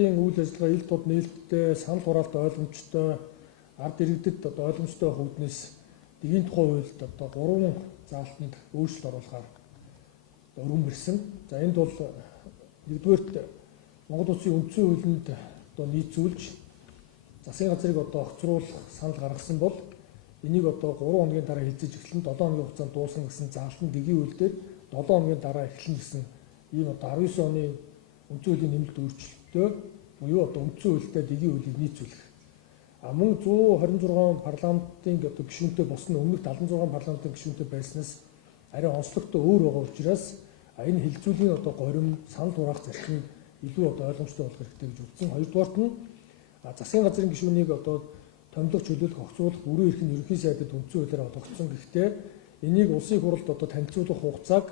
хурлын үйл ажиллагаа ил тод нээлттэй, санал хураалт ойлгомжтой, ард иргэдэд ойлгомжтой хөвднөөс дэгийн тухай хуульд 3 заалтанд өөрчлөлт оруулахаар өргөн бэрсэн. За энд бол нэгдүгээрт Монгол Улсын үндсэн хуулинд нийцүүлж засгийн газрыг огцруулах санал гаргасан бол энийг 3 хоногийн дараа хийцэж эхлэн 7 хоногийн хугацаанд дуусна гэсэн заалтанд дэгийн үйлдэл 7 хоногийн дараа эхлэн гэсэн ийм 19 оны үндсэн хуулийн нэмэлт өөрчлөлтөө буюу үндсэн хуультай дэгийн үйлийг нийцүүлэх. Мөн 126 парламентын гишүүнтэй босно өмнөх 76 парламентын гишүүнтэй байснаас арай онцлогтой өөр байгаа учраас энэ хилцүүлийн горим санал хураах зарчмыг илүү ойлгомжтой болох хэрэгтэй гэж үзсэн. Хоёрдугаарт нь засгийн газрын гишүүнийг томилох чөлөөлөх огцруулах бүрэн эрх нь ерөнхий сайдад үндсэн хуулиар олгогдсон. Гэхдээ энийг улсын хуралд танилцуулах хугацааг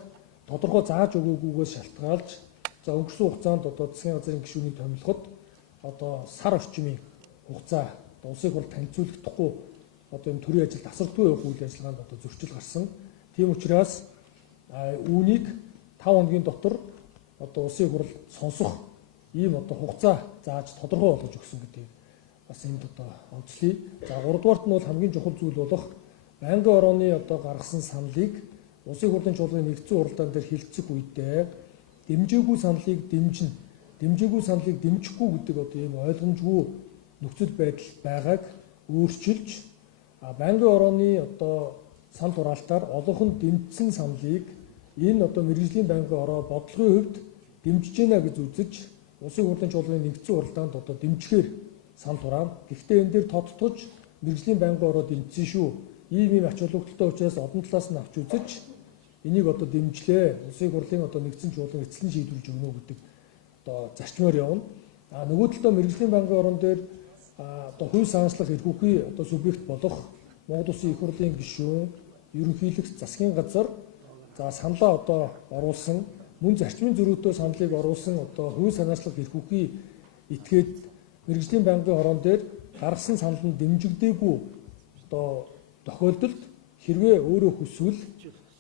тодорхой зааж өгөөгүйгээс шалтгаалж өнгөрсөн хугацаанд засгийн газрын гишүүнийг томилоход сар орчмын хугацаа улсын хуралд танилцуулагдахгүй энэ төрийн ажил тасралтгүй явах үйл ажиллагаанд зөрчил гарсан. Тийм учраас үүнийг 5 хоногийн дотор улсын хурал сонсох ийм хугацаа зааж тодорхой болгож өгсөн гэдэг бас энд онцлий. За 3 дугаарт нь бол хамгийн чухал зүйл болох байнгын орооны гаргасан саналыг улсын хурлын чуулганы нэгдсэн уралдаан дээр хилцэх үедээ дэмжээгүй саналыг дэмжинэ, дэмжээгүй саналыг дэмжихгүй гэдэг ийм ойлгомжгүй нөхцөл байдал байгааг өөрчилж байнгын орооны санал хураалтаар олонхонд дэмжсэн саналыг энэ мэргэжлийн байнгын ороо бодлогын хувьд дэмжиж байна гэж үзэж улсын хурлын чуулганы нэгдсэн уралдаанд дэмжихээр санал хураана. Гэхдээ энэ дээр тодтогч мэргэжлийн байнгын ороо дэмжсэн шүү. Ийм ач холбогдолтой учраас олон талаас нь авч үзэж энийг дэмжлээ. Улсын хурлын нэгдсэн чуулган эцэслэн шийдвэрлэж өгнө гэдэг зарчмаар явна. Нөгөө талдаа мэргэжлийн байнгын орон дээр хувь санаачлах эрх үхий субъект болох Монгол Улсын их хурлын гишүүн, ерөнхийлөгч, засгийн газар саналаа оруулсан, мөн зарчмын зөрүүтэй саналыг оруулсан хувь санаачлах эрх үхий этгээд мэргэжлийн байнгын орон дээр гаргасан санал нь дэмжигдээгүй тохиолдолд хэрвээ өөрөө хүсвэл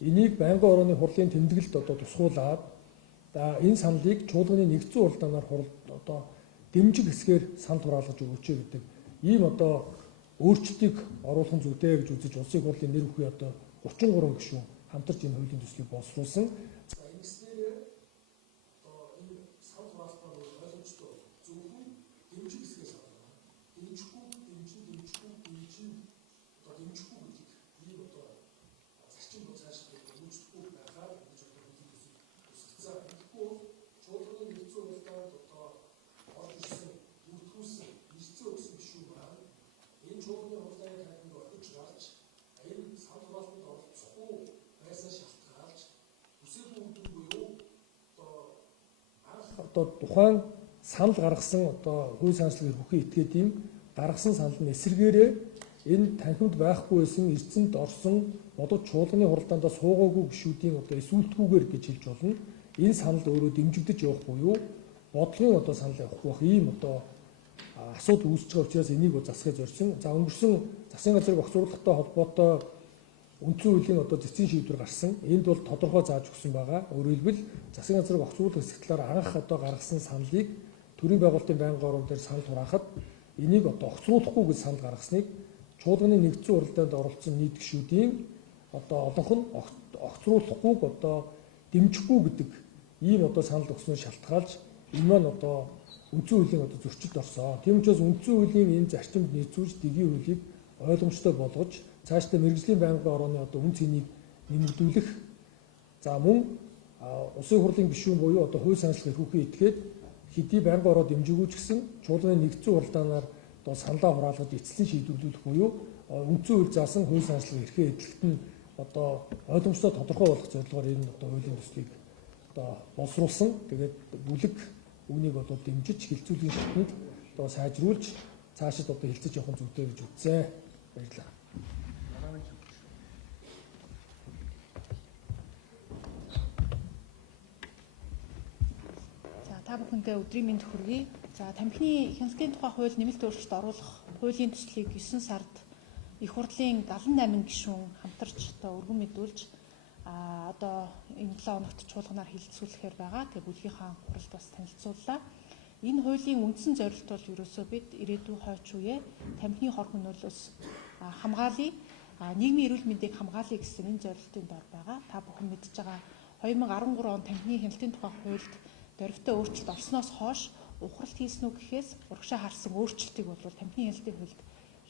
энийг байнгын орооны хурлын тэмдэглэлд тусгуулаад энэ саналыг чуулганы нэгдсэн уралдаанаар дэмжих хэсгээр санал хураалгаж өгөөч гэдэг ийм өөрчлөлтийг оруулах зүйтэй гэж үзэж улсын хурлын нэр бүхий 33 гишүүн хамтарч энэ хуулийн төслийг боловсруулсан. За ингэснээр энэ санал хураалтаар ойлгомжтой зөвхөн дэмжих хэсгээс дэмжихгүй дэмжихгүй гэдэг ийм зарчим цааш өөрчлөхгүй байхаар гэж үзсэн. За тэгэхгүй чуулганы нэгдсэн уралдаанд орж ирсэн, бүртгүүлсэн, ирсэн өгсөн гишүүн маань энэ чуулганы уралдааны таймд орж гарч энэ санал хураалтанд оролцохгүй байсан шалтгаалж үсээгүй үгүй буюу тухайн санал гаргасан хувь санаачлал эрх үхий этгээдийн гаргасан санал нь эсэргээрээ энэ танхимд байхгүй байсан эрдэнэд орсон бодож чуулганы хуралдаандаа суугаагүй гишүүдийн эсвүүлтгүйгээр гэж хэлж болно. Энэ санал өөрөө дэмжигдэж явах буюу бодлогын санал явах байх ийм асуудал үүсэж байгаа учраас энийг засахыг зорьсон. За өнгөрсөн засгийн газрыг огцруулахтай холбоотой үндсэн хуулийн зэцгийн шийдвэр гарсан. Энд бол тодорхой зааж өгсөн байгаа. Өөрөөр хэлбэл засгийн газрыг огцруулах хэсэг талаар анх гаргасан саналыг төрийн байгуулалтын байнгын орон дээр санал хураахад энийг огцруулахгүй гэж санал гаргасныг чуулганы нэгдсэн уралдаанд оролцсон нийт гишүүдийн олонх нь огцруулахгүй дэмжихгүй гэдэг ийм санал өгснөөр шалтгаалж энэ маань үндсэн хуулийн зөрчилд орсон. Тийм учраас үндсэн хуулийн энэ зарчимд нийцүүлж дэгийн хуулийг ойлгомжтой болгож цаашдаа мэргэжлийн байнгын орооны үн цэнийг нэмэгдүүлэх. За мөн улсын хурлын гишүүн буюу хувь санаачлах эрх үхий этгээд хэдий байнгын ороо дэмжээгүй ч гэсэн чуулганы нэгдсэн уралдаанаар саналаа хураалгаж эцэслэн шийдвэрлэх буюу үндсэн хууль заасан хувь санаачлах эрхээ эдлэлт нь ойлгомжтой тодорхой болгох зорилгоор энэ хуулийн төслийг боловсруулсан. Тэгээд бүлэг үүнийг дэмжиж хилцүүлийн шатнд сайжруулж цаашид хилцэж явах зүйтэй гэж үзсэн. Баярлалаа. За та бүхэндээ өдрийн мэнд хүргэе. За тамхины хяналтын тухай хууль нэмэлт өөрчлөлт оруулах хуулийн төслийг 9 сард их хурлын 78 гишүүн хамтарч өргөн мэдүүлж энэ 7 хоногт чуулганаар хилцүүлэхээр байгаа. Тэгээ бүлгийнхаа хуралд бас танилцууллаа. Энэ хуулийн үндсэн зорилт бол ерөөсөө бид ирээдүйн хойч үеэ тамхины хор хөнөөлөөс хамгаалъя, нийгмийн эрүүл мэндийг хамгаалъя гэсэн энэ зорилтын дор байгаа. Та бүхэн мэдж байгаа 2013 он тамхины хяналтын тухай хуульд дөрвтэй өөрчлөлт орсноос хойш ухралт хийсэн үг гэхээс урагшаа харсан өөрчлөлтийг бол тамхины хяналтын хуульд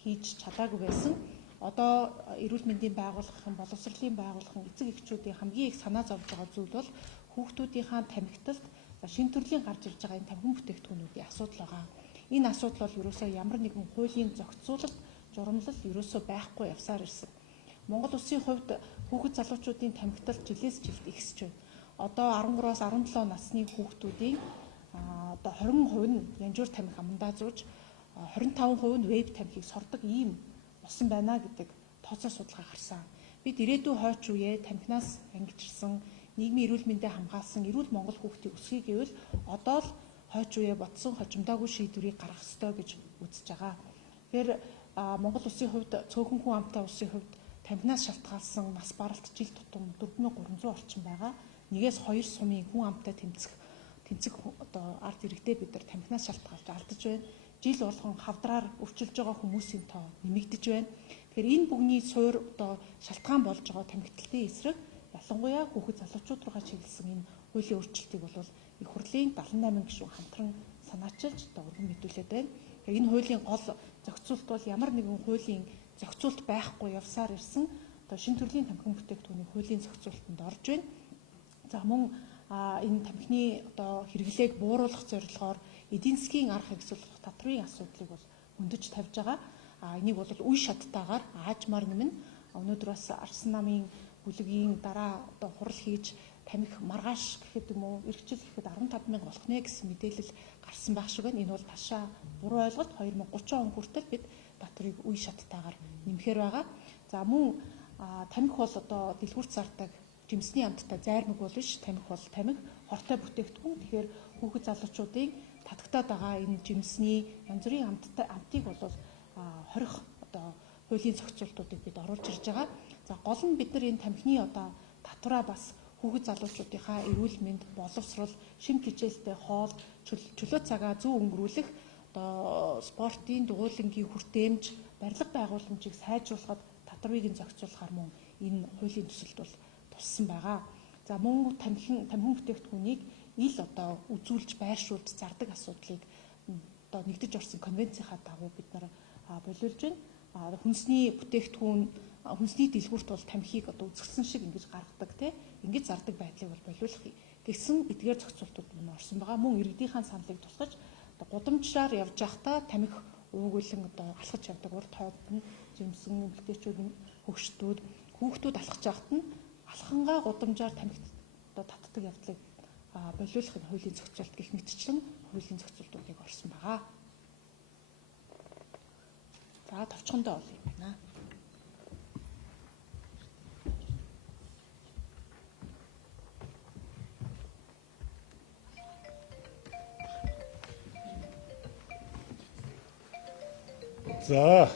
хийж чадаагүй байсан. Одоо эрүүл мэндийн байгууллагын, боловсролын байгууллагын эцэг эхчүүдийн хамгийн их санаа зовж байгаа зүйл бол хүүхдүүдийнхаа тамхиталд шинэ төрлийн гарч ирж байгаа энэ тамхин бүтээгдэхүүнүүдийн асуудал байгаа. Энэ асуудал бол ерөөсөө ямар нэгэн хуулийн зохицуулалт, журамлал ерөөсөө байхгүй явсаар ирсэн. Монгол улсын хувьд хүүхэд залуучуудын тамхитал жилээс жилд ихсэж байна. Одоо 13-аас 17 насны хүүхдүүдийн одоо 20% нь янжуур тамхи амандаа зууж 25% нь вейп тамхиг сордог ийм болсон байна гэдэг тооцоо судалгаа гарсан. Бид ирээдүйн хойч үеэ тамхинаас ангижирсан, нийгмийн эрүүл мэндийг хамгаалсан эрүүл Монгол хүүхдийг өсгөе гэвэл одоо л хойч үеэ бодсон хожимдоогүй шийдвэрийг гаргах ёстой гэж үзэж байгаа. Тэгэхээр Монгол улсын хувьд цөөхөн хүн амтай улсын хувьд тамхинаас шалтгаалсан нас баралт жил тутам 4300 орчим байгаа. Нэгээс 2 сумын хүн амтай тэнцэх одоо ард иргэдээ бид нар тамхинаас шалтгаалж алдаж байна. Жил болгон хавдраар өвчилж байгаа хүмүүсийн тоо нэмэгдэж байна. Тэгэхээр энэ бүгний суур одоо шалтгаан болж байгаа тамхиталтын эсрэг ялангуяа хүүхэд залуучууд руугаа чиглэсэн энэ хуулийн өөрчлөлтийг бол их хурлын 78 гишүүн хамтран санаачилж одоо өргөн мэдүүлээд байна. Тэгэхээр энэ хуулийн гол зохицуулт бол ямар нэгэн хуулийн зохицуулт байхгүй явсаар ирсэн одоо шинэ төрлийн тамхин бүтээгдэхүүний хуулийн зохицуултанд орж байна. За мөн энэ тамхины одоо хэрэглээг бууруулах зорилгоор эдийн засгийн арга хэрэгсүүлэх татрын асуудлыг бол хөндөж тавьж байгаа. Энийг бол үе шаттайгаар аажмаар нэмнэ. Өнөөдөр бас Арсан намын бүлгийн дараа одоо хурал хийж тамхи маргааш гэхэд юм уу эрхчил гэхэд 15,000 болох нэ гэсэн мэдээлэл гарсан байх шиг байна. Энэ бол ташаа буруу ойлголт. 2030 он хүртэл бид татрыг үе шаттайгаар нэмэхээр байгаа. За мөн тамхи бол одоо дэлгүүрт зардаг жимсний амттай зайрмаг бол биш, тамхи бол тамхи хортой бүтээгдэхүүн. Тэгэхээр хүүхэд залуучуудын татагтаад байгаа энэ жимсний янз бүрийн амтыг бол хорих одоо хуулийн зохицуултуудыг бид оруулж ирж байгаа. За гол нь бид нар энэ тамхины одоо татвараа бас хүүхэд залуучуудынхаа эрүүл мэнд, боловсрол, шим хичээлтэй хоол, чөлөө цагаа зөв өнгөрүүлэх одоо спортын дугуйлангийн хүртээмж, барилга байгууламжийг сайжруулахад татварыг нь зохицуулахаар мөн энэ хуулийн төсөлд бол туссан байгаа. За мөн тамхин бүтээгдэхүүнийг ил одоо үзүүлж байршуулж зардаг асуудлыг одоо нэгдэж орсон конвенцийнхаа дагуу бид нар болиулж байна. Хүнсний бүтээгдэхүүн, хүнсний дэлгүүрт бол тамхиг одоо үзэсгэлэн шиг ингэж гаргадаг тийм ингэж зардаг байдлыг бол болиулах гэсэн эдгээр зохицуултууд мөн орсон байгаа. Мөн иргэдийнхаа саналыг тусгаж гудамжаар явж байхдаа тамхи уугуулan одоо алхаж явдаг урд хойд нь жимсэн эмэгтэйчүүд, хөгштүүд, хүүхдүүд алхаж байхад нь алхангаа гудамжаар тамхи одоо татдаг явдлыг болиулахын хуулийн зохицуулт гэх мэтчлэн хуулийн зохицуултуудыг орсон байгаа. За товчхондоо бол юм байна. За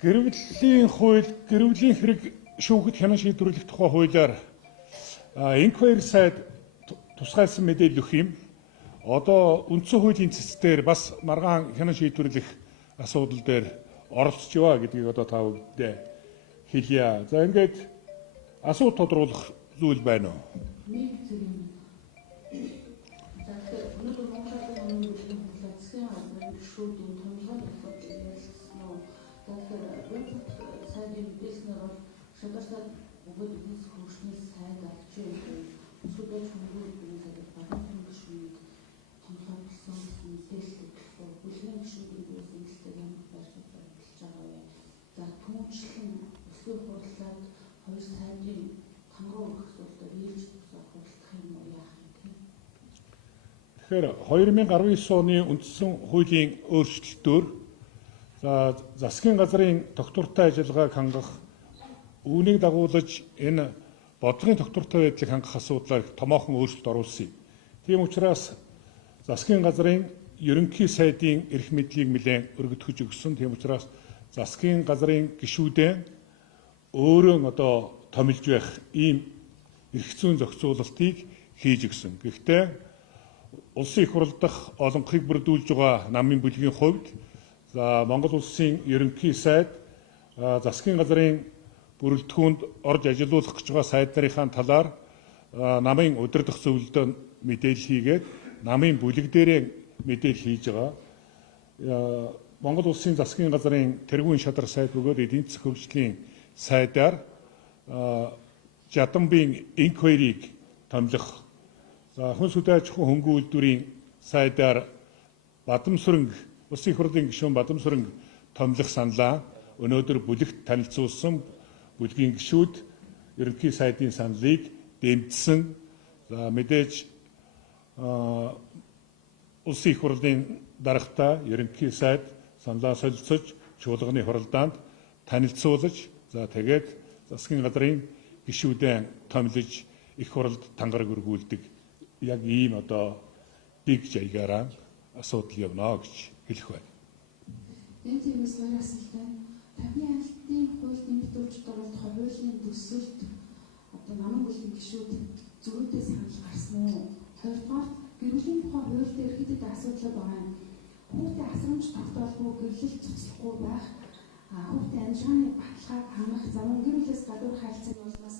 гэрвлийн хууль, гэрвлийн хэрэг шүүхэд хянан шийдвэрлэх тухай хуулиар инквайр сайд тусгайлсан мэдээлэл өгөх юм. Одоо үндсэн хуулийн цэцээр бас маргаан хянан шийдвэрлэх асуудал дээр оролцож яваа гэдгийг одоо та бүхэнд хэлье. За ингээд асуулт тодруулах зүйл байна уу? Тэгэхээр 2019 оны үндсэн хуулийн өөрчлөлтөөр засгийн газрын тогтвортой ажиллагааг хангах, үүнийг дагуулж энэ бодлогын тогтвортой байдлыг хангах асуудлаар томоохон өөрчлөлт оруулсан юм. Тийм учраас засгийн газрын ерөнхий сайдын эрх мэдлийг нэлээд өргөдгөж өгсөн. Тийм учраас засгийн газрын гишүүдээ өөрөө одоо томилж байх ийм эрх зүйн зохицуулалтыг хийж өгсөн. Гэхдээ улсын их хурал дахь олонхыг бүрдүүлж байгаа намын бүлгийн хувьд за Монгол улсын ерөнхий сайд засгийн газрын бүрэлдэхүүнд орж ажиллуулах гэж байгаа сайд нарын талаар намын удирдах зөвлөлдөө мэдээлэл хийгээд намын бүлэг дээрээ мэдээлэл хийж байгаа. Монгол улсын засгийн газрын тэргүүн шадар сайд бөгөөд эдийн засгийн хөгжлийн сайдаар Жадамбын инк хоёрыг томилох. За хүн сүдэ аж ахуйн хөнгөн үйлдвэрийн сайдаар Бадамсүрэнг улсын их хурлын гишүүн Бадамсүрэнг томилох саналаа өнөөдөр бүлэгт танилцуулсан бүлгийн гишүүд ерөнхий сайдын саналыг дэмжсэн. За мэдээж улсын их хурлын дарагтаа ерөнхий сайд саналаа солилцож чуулганы хуралдаанд танилцуулж за тэгээд засгийн газрын гишүүдэн томилж их хуралд тангараг өргүүлдэг яг ийм одоо биг жайгаараа асуудал явна гэж хэлэх байна. Энэ тиймээс хоёр асуултаа таны албаны хууль нэмэгдүүлж оролдох хуулийн төсөлд одоо намын бүлгийн гишүүд зөрүүтэй санал гарсан уу? Хоёрдугаар гэрүүлийн тухай хууль дээр хэд асуудал байгаа юм. Хүүхдээ асрамж тогтоолгүй гэрлэлт цуцлахгүй байх, хүүхдээ амжиргааны баталгааг хангах, за мөн гэр бүлээс гадуур харилцааны улмаас